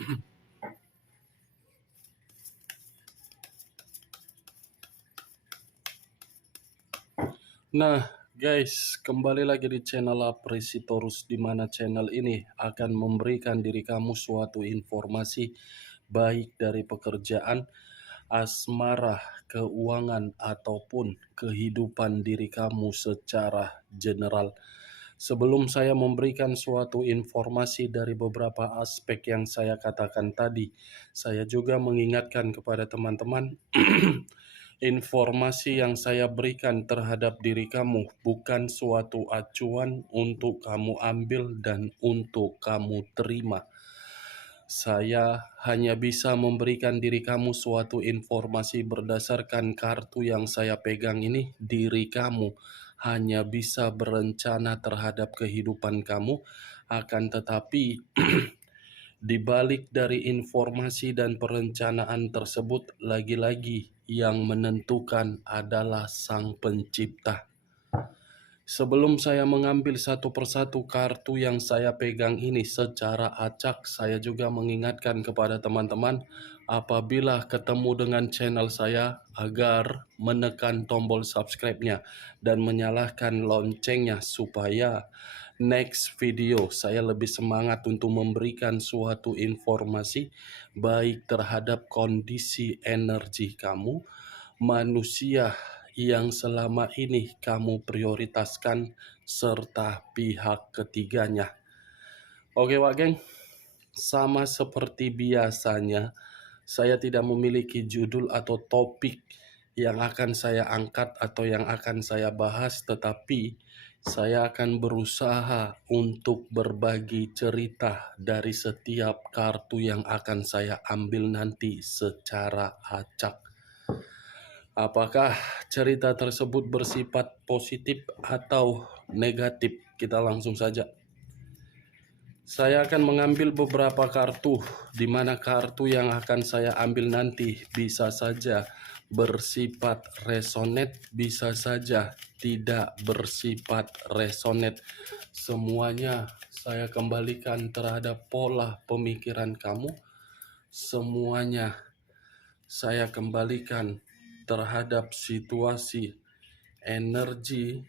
Nah, guys, kembali lagi di channel Apresitorus, di mana channel ini akan memberikan diri kamu suatu informasi baik dari pekerjaan, asmara, keuangan, ataupun kehidupan diri kamu secara general. Sebelum saya memberikan suatu informasi dari beberapa aspek yang saya katakan tadi, saya juga mengingatkan kepada teman-teman informasi yang saya berikan terhadap diri kamu bukan suatu acuan untuk kamu ambil dan untuk kamu terima. Saya hanya bisa memberikan diri kamu suatu informasi berdasarkan kartu yang saya pegang ini. Diri kamu hanya bisa berencana terhadap kehidupan kamu, akan tetapi di balik dari informasi dan perencanaan tersebut, lagi-lagi yang menentukan adalah Sang Pencipta. Sebelum saya mengambil satu persatu kartu yang saya pegang ini secara acak, saya juga mengingatkan kepada teman-teman apabila ketemu dengan channel saya agar menekan tombol subscribe-nya dan menyalakan loncengnya supaya next video saya lebih semangat untuk memberikan suatu informasi baik terhadap kondisi energi kamu, manusia yang selama ini kamu prioritaskan, serta pihak ketiganya. Oke Wak Geng, sama seperti biasanya, saya tidak memiliki judul atau topik yang akan saya angkat atau yang akan saya bahas, tetapi saya akan berusaha untuk berbagi cerita dari setiap kartu yang akan saya ambil nanti secara acak. Apakah cerita tersebut bersifat positif atau negatif? Kita langsung saja. Saya akan mengambil beberapa kartu, di mana kartu yang akan saya ambil nanti bisa saja bersifat resonate, bisa saja tidak bersifat resonate. Semuanya saya kembalikan terhadap pola pemikiran kamu. Semuanya saya kembalikan terhadap situasi energi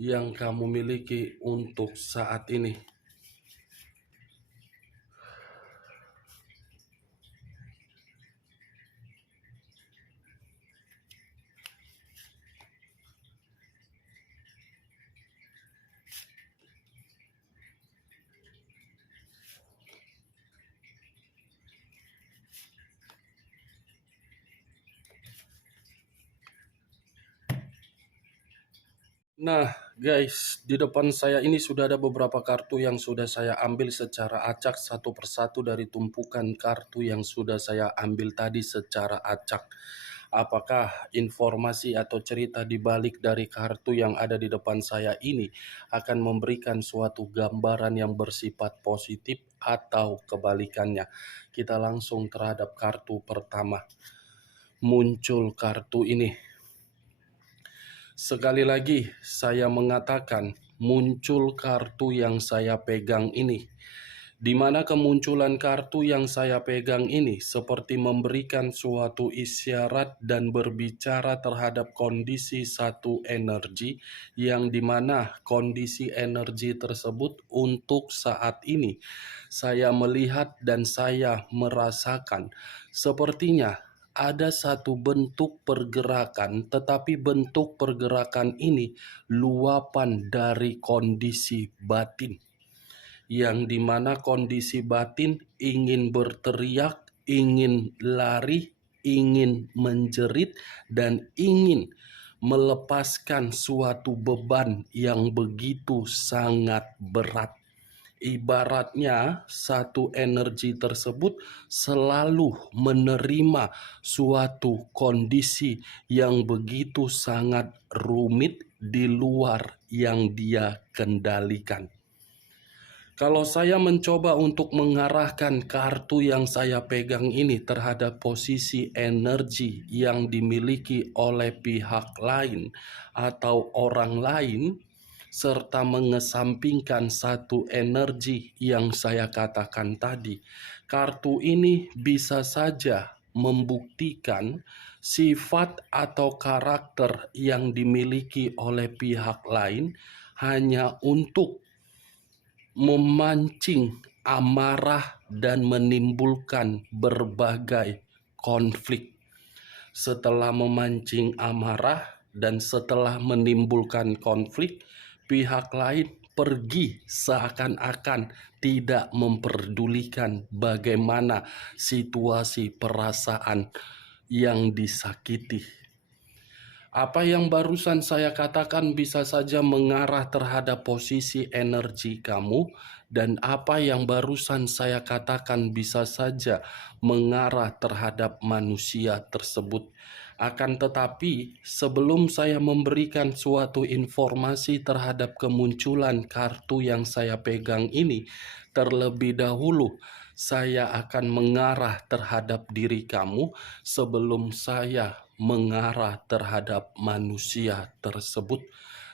yang kamu miliki untuk saat ini. Nah guys, di depan saya ini sudah ada beberapa kartu yang sudah saya ambil secara acak satu persatu dari tumpukan kartu yang sudah saya ambil tadi secara acak. Apakah informasi atau cerita di balik dari kartu yang ada di depan saya ini akan memberikan suatu gambaran yang bersifat positif atau kebalikannya? Kita langsung terhadap kartu pertama. Muncul kartu ini. Sekali lagi saya mengatakan muncul kartu yang saya pegang ini, di mana kemunculan kartu yang saya pegang ini seperti memberikan suatu isyarat dan berbicara terhadap kondisi satu energi, yang dimana kondisi energi tersebut untuk saat ini saya melihat dan saya merasakan sepertinya ada satu bentuk pergerakan, tetapi bentuk pergerakan ini luapan dari kondisi batin, yang dimana kondisi batin ingin berteriak, ingin lari, ingin menjerit, dan ingin melepaskan suatu beban yang begitu sangat berat. Ibaratnya satu energi tersebut selalu menerima suatu kondisi yang begitu sangat rumit di luar yang dia kendalikan. Kalau saya mencoba untuk mengarahkan kartu yang saya pegang ini terhadap posisi energi yang dimiliki oleh pihak lain atau orang lain, serta mengesampingkan satu energi yang saya katakan tadi. Kartu ini bisa saja membuktikan sifat atau karakter yang dimiliki oleh pihak lain hanya untuk memancing amarah dan menimbulkan berbagai konflik. Setelah memancing amarah dan setelah menimbulkan konflik, pihak lain pergi seakan-akan tidak memperdulikan bagaimana situasi perasaan yang disakiti. Apa yang barusan saya katakan bisa saja mengarah terhadap posisi energi kamu, dan apa yang barusan saya katakan bisa saja mengarah terhadap manusia tersebut. Akan tetapi, sebelum saya memberikan suatu informasi terhadap kemunculan kartu yang saya pegang ini, terlebih dahulu saya akan mengarah terhadap diri kamu sebelum saya mengarah terhadap manusia tersebut.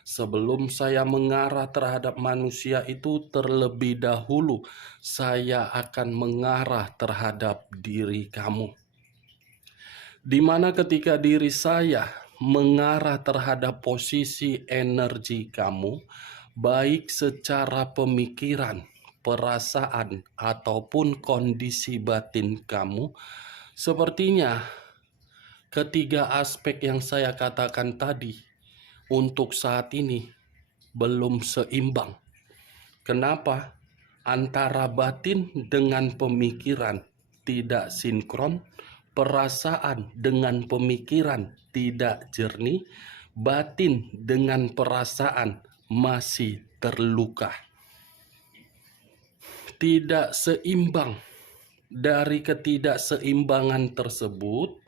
Sebelum saya mengarah terhadap manusia itu, terlebih dahulu saya akan mengarah terhadap diri kamu. Di mana ketika diri saya mengarah terhadap posisi energi kamu, baik secara pemikiran, perasaan, ataupun kondisi batin kamu, sepertinya ketiga aspek yang saya katakan tadi untuk saat ini belum seimbang. Kenapa? Antara batin dengan pemikiran tidak sinkron, perasaan dengan pemikiran tidak jernih, batin dengan perasaan masih terluka. Tidak seimbang. Dari ketidakseimbangan tersebut,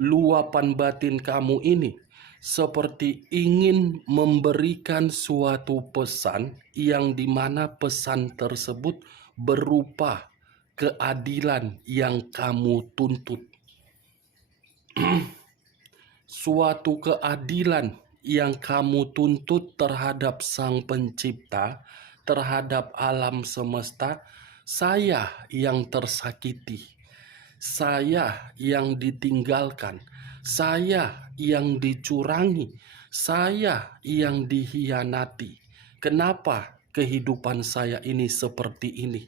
luapan batin kamu ini seperti ingin memberikan suatu pesan yang dimana pesan tersebut berupa keadilan yang kamu tuntut. Suatu keadilan yang kamu tuntut terhadap Sang Pencipta, terhadap alam semesta. Saya yang tersakiti, saya yang ditinggalkan, saya yang dicurangi, saya yang dikhianati. Kenapa kehidupan saya ini seperti ini?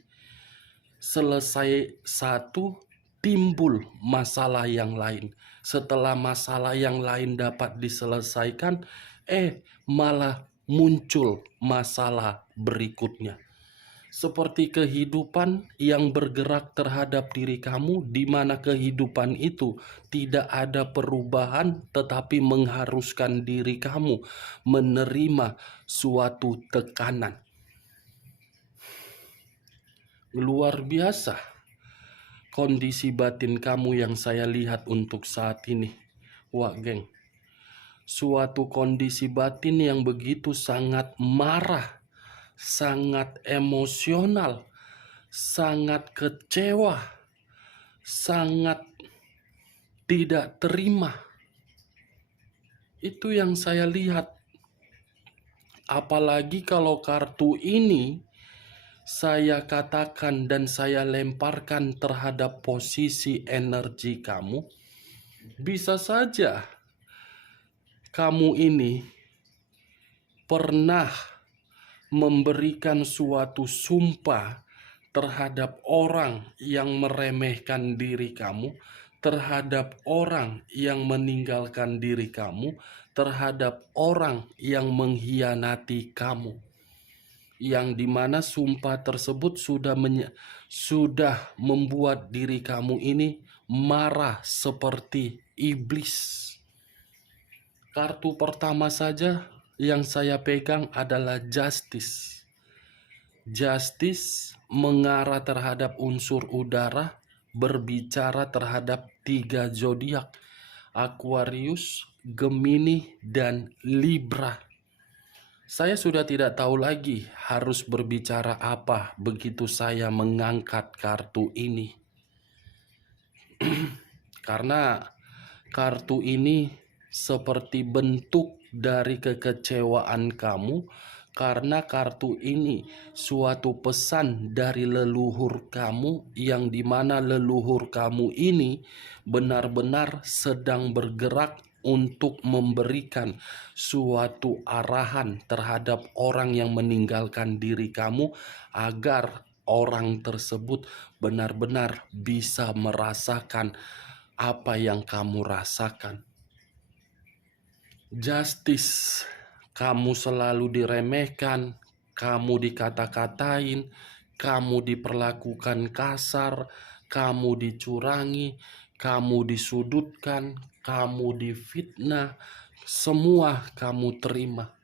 Selesai satu, timbul masalah yang lain. Setelah masalah yang lain dapat diselesaikan, malah muncul masalah berikutnya. Seperti kehidupan yang bergerak terhadap diri kamu, di mana kehidupan itu tidak ada perubahan, tetapi mengharuskan diri kamu menerima suatu tekanan. Luar biasa kondisi batin kamu yang saya lihat untuk saat ini. Wah, geng. Suatu kondisi batin yang begitu sangat marah, sangat emosional, sangat kecewa, sangat tidak terima. Itu yang saya lihat. Apalagi kalau kartu ini saya katakan dan saya lemparkan terhadap posisi energi kamu, bisa saja kamu ini pernah memberikan suatu sumpah terhadap orang yang meremehkan diri kamu, terhadap orang yang meninggalkan diri kamu, terhadap orang yang mengkhianati kamu, yang dimana sumpah tersebut sudah membuat diri kamu ini marah seperti iblis. Kartu pertama saja yang saya pegang adalah Justice. Justice mengarah terhadap unsur udara, berbicara terhadap 3 zodiak: Aquarius, Gemini, dan Libra. Saya sudah tidak tahu lagi harus berbicara apa begitu saya mengangkat kartu ini. Karena kartu ini seperti bentuk dari kekecewaan kamu, karena kartu ini suatu pesan dari leluhur kamu, yang dimana leluhur kamu ini benar-benar sedang bergerak untuk memberikan suatu arahan terhadap orang yang meninggalkan diri kamu, agar orang tersebut benar-benar bisa merasakan apa yang kamu rasakan. Justice, kamu selalu diremehkan, kamu dikata-katain, kamu diperlakukan kasar, kamu dicurangi, kamu disudutkan, kamu difitnah, semua kamu terima.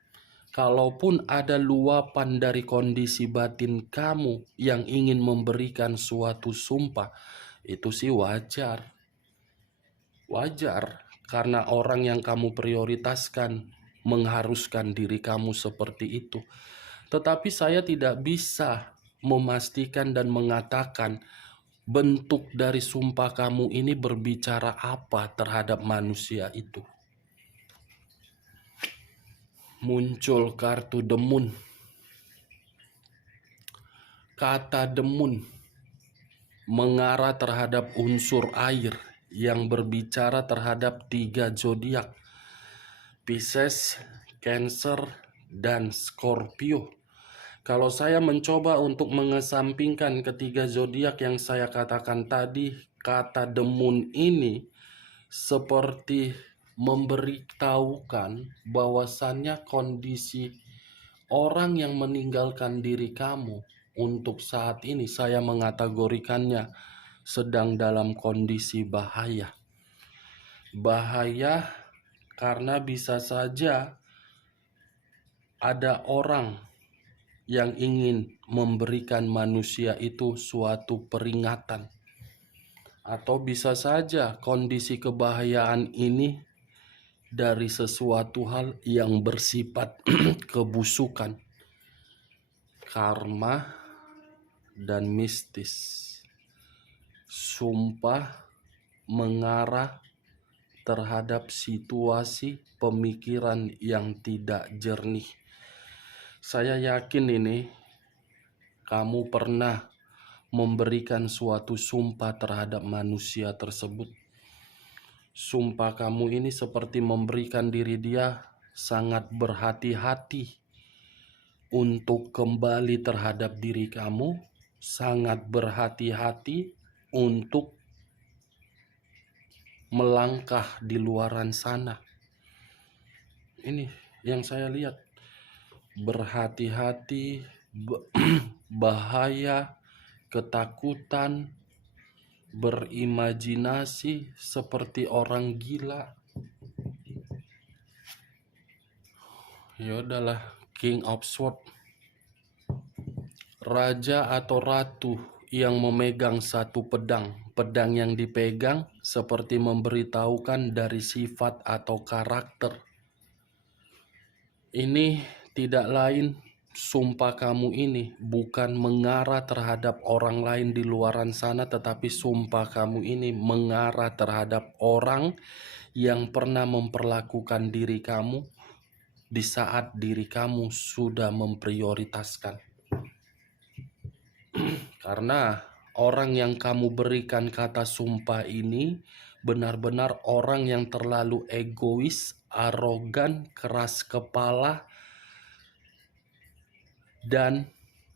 Kalaupun ada luapan dari kondisi batin kamu yang ingin memberikan suatu sumpah, itu sih wajar. Wajar, karena orang yang kamu prioritaskan mengharuskan diri kamu seperti itu. Tetapi saya tidak bisa memastikan dan mengatakan bentuk dari sumpah kamu ini berbicara apa terhadap manusia itu. Muncul kartu demun. Kata demun mengarah terhadap unsur air yang berbicara terhadap 3 zodiak: Pisces, Cancer, dan Scorpio. Kalau saya mencoba untuk mengesampingkan ketiga zodiak yang saya katakan tadi, kata demun ini seperti memberitahukan bahwasannya kondisi orang yang meninggalkan diri kamu untuk saat ini, saya mengategorikannya sedang dalam kondisi bahaya. Bahaya karena bisa saja ada orang yang ingin memberikan manusia itu suatu peringatan. Atau bisa saja kondisi kebahayaan ini dari sesuatu hal yang bersifat kebusukan, karma, dan mistis. Sumpah mengarah terhadap situasi pemikiran yang tidak jernih. Saya yakin ini kamu pernah memberikan suatu sumpah terhadap manusia tersebut. Sumpah kamu ini seperti memberikan diri dia sangat berhati-hati untuk kembali terhadap diri kamu, sangat berhati-hati untuk melangkah di luaran sana. Ini yang saya lihat. Berhati-hati, bahaya, ketakutan, berimajinasi seperti orang gila. Ya udahlah, King of Swords, raja atau ratu yang memegang satu pedang. Pedang yang dipegang seperti memberitahukan dari sifat atau karakter. Ini tidak lain, sumpah kamu ini bukan mengarah terhadap orang lain di luaran sana, tetapi sumpah kamu ini mengarah terhadap orang yang pernah memperlakukan diri kamu di saat diri kamu sudah memprioritaskan. Karena orang yang kamu berikan kata sumpah ini benar-benar orang yang terlalu egois, arogan, keras kepala, dan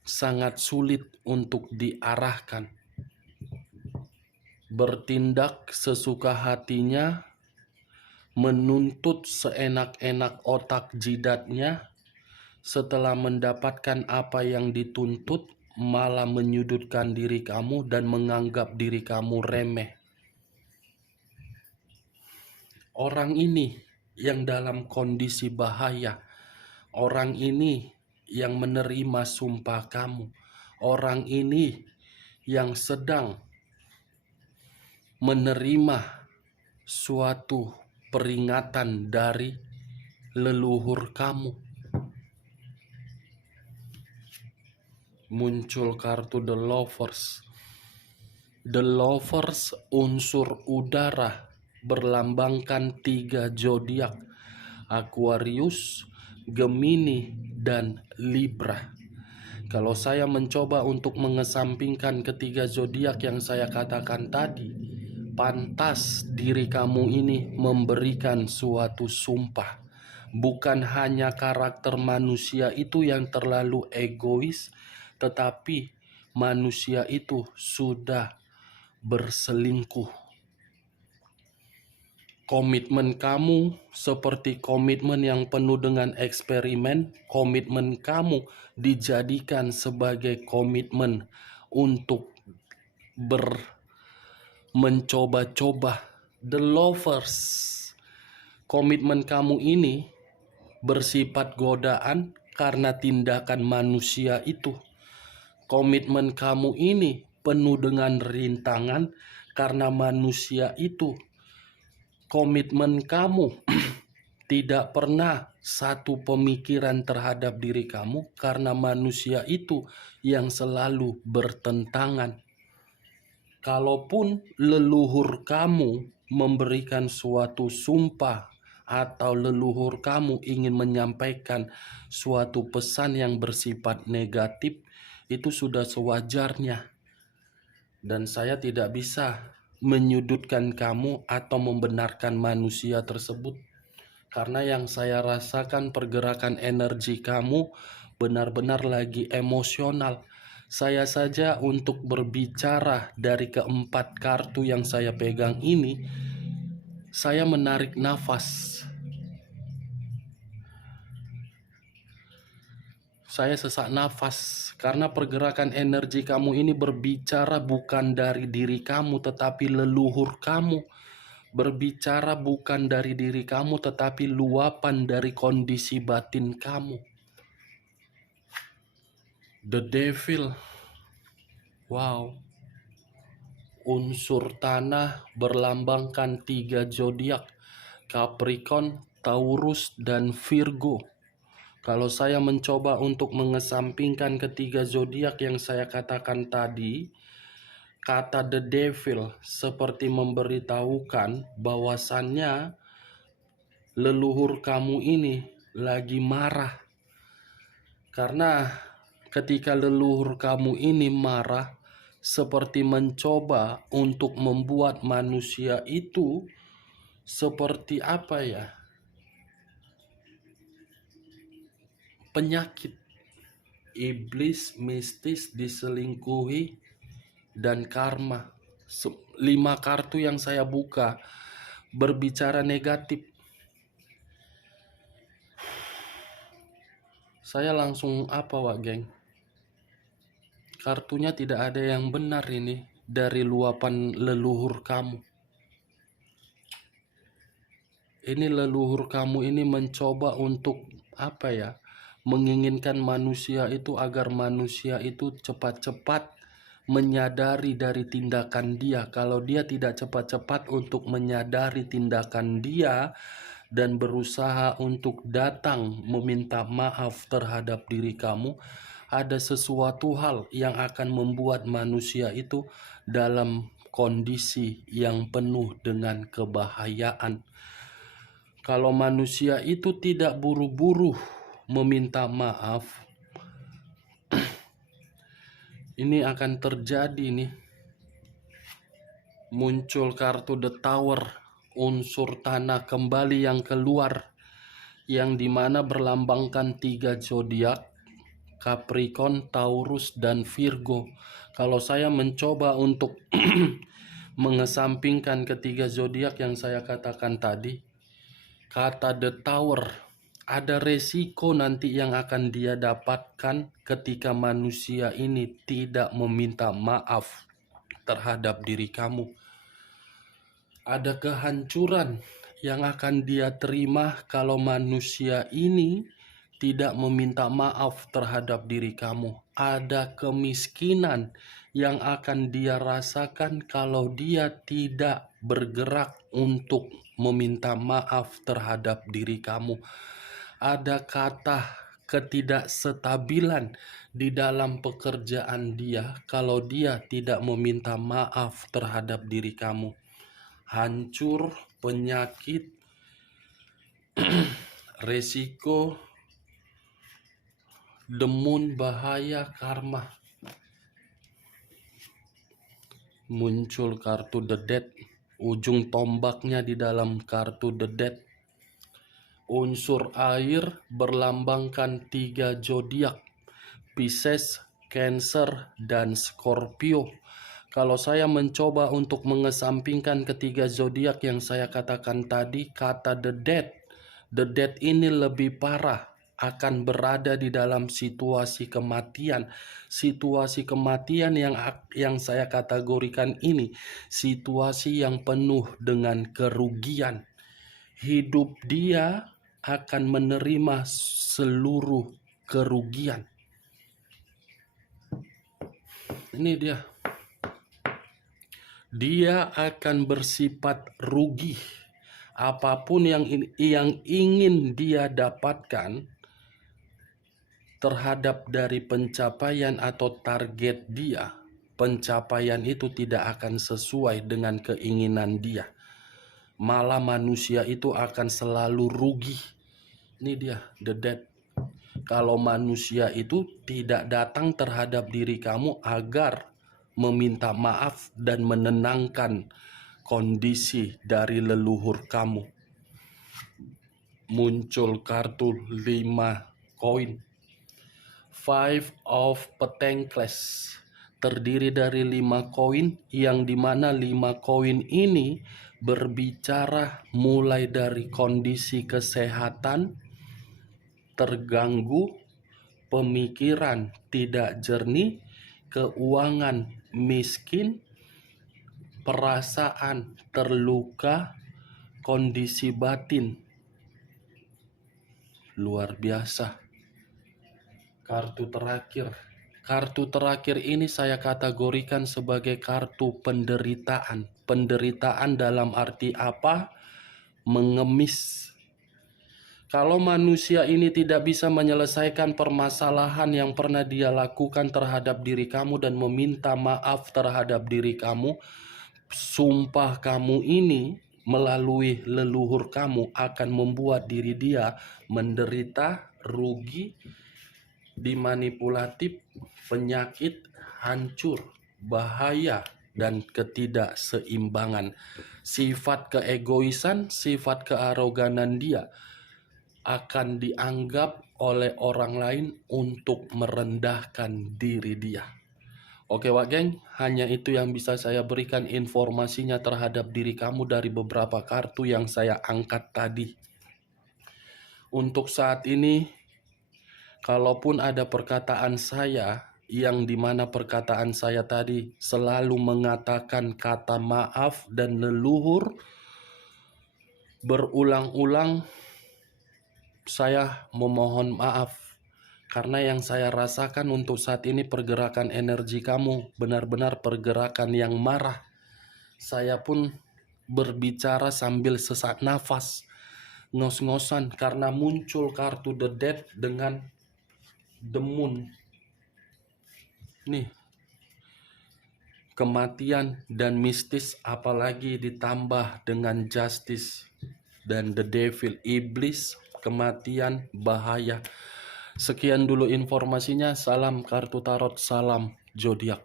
sangat sulit untuk diarahkan. Bertindak sesuka hatinya, menuntut seenak-enak otak jidatnya, setelah mendapatkan apa yang dituntut, malah menyudutkan diri kamu dan menganggap diri kamu remeh. Orang ini yang dalam kondisi bahaya. Orang ini yang menerima sumpah kamu. Orang ini yang sedang menerima suatu peringatan dari leluhur kamu. Muncul kartu The Lovers. The Lovers unsur udara, berlambangkan 3 zodiak. Aquarius, Gemini, dan Libra. Kalau saya mencoba untuk mengesampingkan ketiga zodiak yang saya katakan tadi, pantas diri kamu ini memberikan suatu sumpah. Bukan hanya karakter manusia itu yang terlalu egois, tetapi manusia itu sudah berselingkuh. Komitmen kamu seperti komitmen yang penuh dengan eksperimen. Komitmen kamu dijadikan sebagai komitmen untuk mencoba-coba. The lovers. Komitmen kamu ini bersifat godaan karena tindakan manusia itu. Komitmen kamu ini penuh dengan rintangan karena manusia itu. Komitmen kamu tidak pernah satu pemikiran terhadap diri kamu karena manusia itu yang selalu bertentangan. Kalaupun leluhur kamu memberikan suatu sumpah atau leluhur kamu ingin menyampaikan suatu pesan yang bersifat negatif, itu sudah sewajarnya. Dan saya tidak bisa menyudutkan kamu atau membenarkan manusia tersebut. Karena yang saya rasakan pergerakan energi kamu benar-benar lagi emosional. Saya saja untuk berbicara dari keempat kartu yang saya pegang ini, saya menarik nafas. Saya sesak nafas karena pergerakan energi kamu ini berbicara bukan dari diri kamu tetapi leluhur kamu. Berbicara bukan dari diri kamu tetapi luapan dari kondisi batin kamu. The Devil. Wow. Unsur tanah berlambangkan 3 zodiak, Capricorn, Taurus, dan Virgo. Kalau saya mencoba untuk mengesampingkan ketiga zodiak yang saya katakan tadi, kata The Devil seperti memberitahukan bahwasannya leluhur kamu ini lagi marah. Karena ketika leluhur kamu ini marah, seperti mencoba untuk membuat manusia itu seperti apa ya? Penyakit. Iblis, mistis, diselingkuhi, dan karma. 5 kartu yang saya buka berbicara negatif. Saya langsung apa wak geng? Kartunya tidak ada yang benar ini dari luapan leluhur kamu. Ini leluhur kamu ini mencoba untuk apa ya? Menginginkan manusia itu agar manusia itu cepat-cepat menyadari dari tindakan dia. Kalau dia tidak cepat-cepat untuk menyadari tindakan dia dan berusaha untuk datang meminta maaf terhadap diri kamu, ada sesuatu hal yang akan membuat manusia itu dalam kondisi yang penuh dengan kebahayaan. Kalau manusia itu tidak buru-buru meminta maaf, ini akan terjadi nih. Muncul kartu The Tower, unsur tanah kembali yang keluar, yang dimana berlambangkan 3 zodiak, Capricorn, Taurus, dan Virgo. Kalau saya mencoba untuk mengesampingkan ketiga zodiak yang saya katakan tadi, kata The Tower, ada resiko nanti yang akan dia dapatkan ketika manusia ini tidak meminta maaf terhadap diri kamu. Ada kehancuran yang akan dia terima kalau manusia ini tidak meminta maaf terhadap diri kamu. Ada kemiskinan yang akan dia rasakan kalau dia tidak bergerak untuk meminta maaf terhadap diri kamu. Ada kata ketidakstabilan di dalam pekerjaan dia kalau dia tidak meminta maaf terhadap diri kamu. Hancur, penyakit, resiko, demun, bahaya, karma. Muncul kartu The Death, ujung tombaknya di dalam kartu The Death. Unsur air berlambangkan 3 zodiak, Pisces, Cancer, dan Scorpio. Kalau saya mencoba untuk mengesampingkan ketiga zodiak yang saya katakan tadi, kata The Death ini lebih parah, akan berada di dalam situasi kematian. Situasi kematian yang saya kategorikan ini situasi yang penuh dengan kerugian. Hidup dia akan menerima seluruh kerugian. Ini dia akan bersifat rugi. Apapun yang ingin dia dapatkan terhadap dari pencapaian atau target dia, pencapaian itu tidak akan sesuai dengan keinginan dia. Malah manusia itu akan selalu rugi. Ini dia, The Death. Kalau manusia itu tidak datang terhadap diri kamu agar meminta maaf dan menenangkan kondisi dari leluhur kamu. Muncul kartu 5 koin. 5 of Pentacles. Terdiri dari 5 koin, yang dimana 5 koin ini berbicara mulai dari kondisi kesehatan terganggu, pemikiran tidak jernih, keuangan miskin, perasaan terluka, kondisi batin luar biasa. Kartu terakhir ini saya kategorikan sebagai kartu penderitaan. Penderitaan dalam arti apa? Mengemis. Kalau manusia ini tidak bisa menyelesaikan permasalahan yang pernah dia lakukan terhadap diri kamu dan meminta maaf terhadap diri kamu, sumpah kamu ini melalui leluhur kamu akan membuat diri dia menderita, rugi, dimanipulatif, penyakit, hancur, bahaya, dan ketidakseimbangan. Sifat keegoisan, sifat kearoganan dia akan dianggap oleh orang lain untuk merendahkan diri dia. Oke Wak Geng, hanya itu yang bisa saya berikan informasinya terhadap diri kamu dari beberapa kartu yang saya angkat tadi. Untuk saat ini, kalaupun ada perkataan saya yang dimana perkataan saya tadi selalu mengatakan kata maaf dan leluhur berulang-ulang, saya memohon maaf. Karena yang saya rasakan untuk saat ini pergerakan energi kamu benar-benar pergerakan yang marah. Saya pun berbicara sambil sesak nafas, ngos-ngosan karena muncul kartu The Death dengan The Moon. Nih, kematian dan mistis, apalagi ditambah dengan Justice dan The Devil, iblis, kematian, bahaya. Sekian dulu informasinya. Salam kartu tarot, salam zodiak.